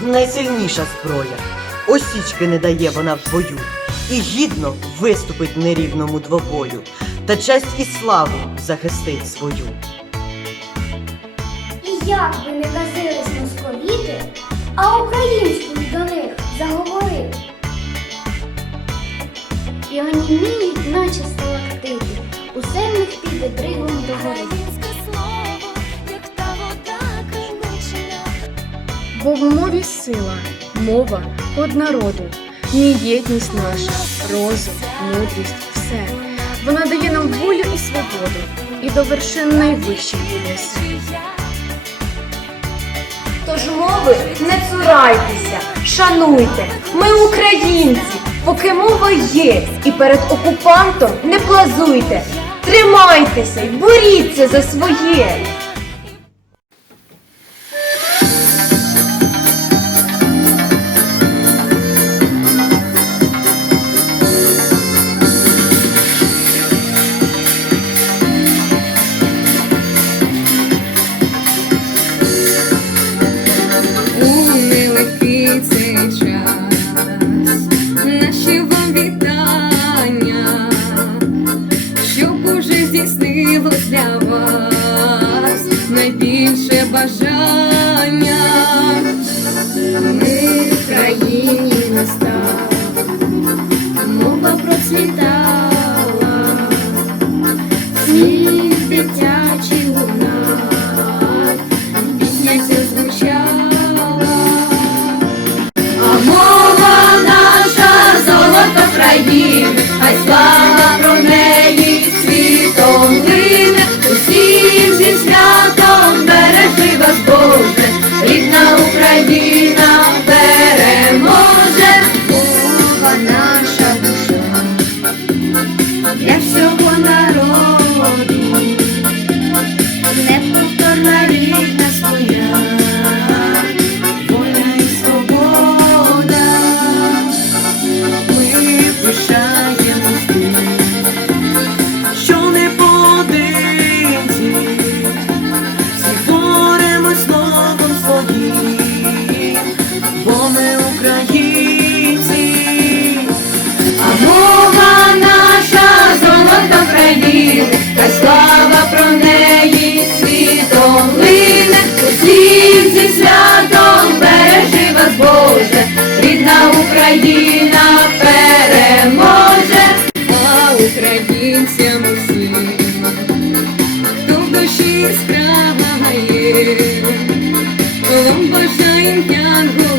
найсильніша зброя. Осічки не дає вона в бою, і гідно виступить нерівному двобою, та честь і славу захистить свою. І як би не казились московіти, а українською до них заговорив. І оніміють, наче сталактити, усе в них піде дригом до гори. Бо в мові сила, мова код народу, ні єдність наша, розум, мудрість, все. Вона дає нам волю і свободу, і до вершин найвищих піднесе. Тож мови не цурайтеся, шануйте, ми українці, поки мова є, і перед окупантом не плазуйте. Тримайтеся й боріться за своє. I душі справає, вам бажаєм янгол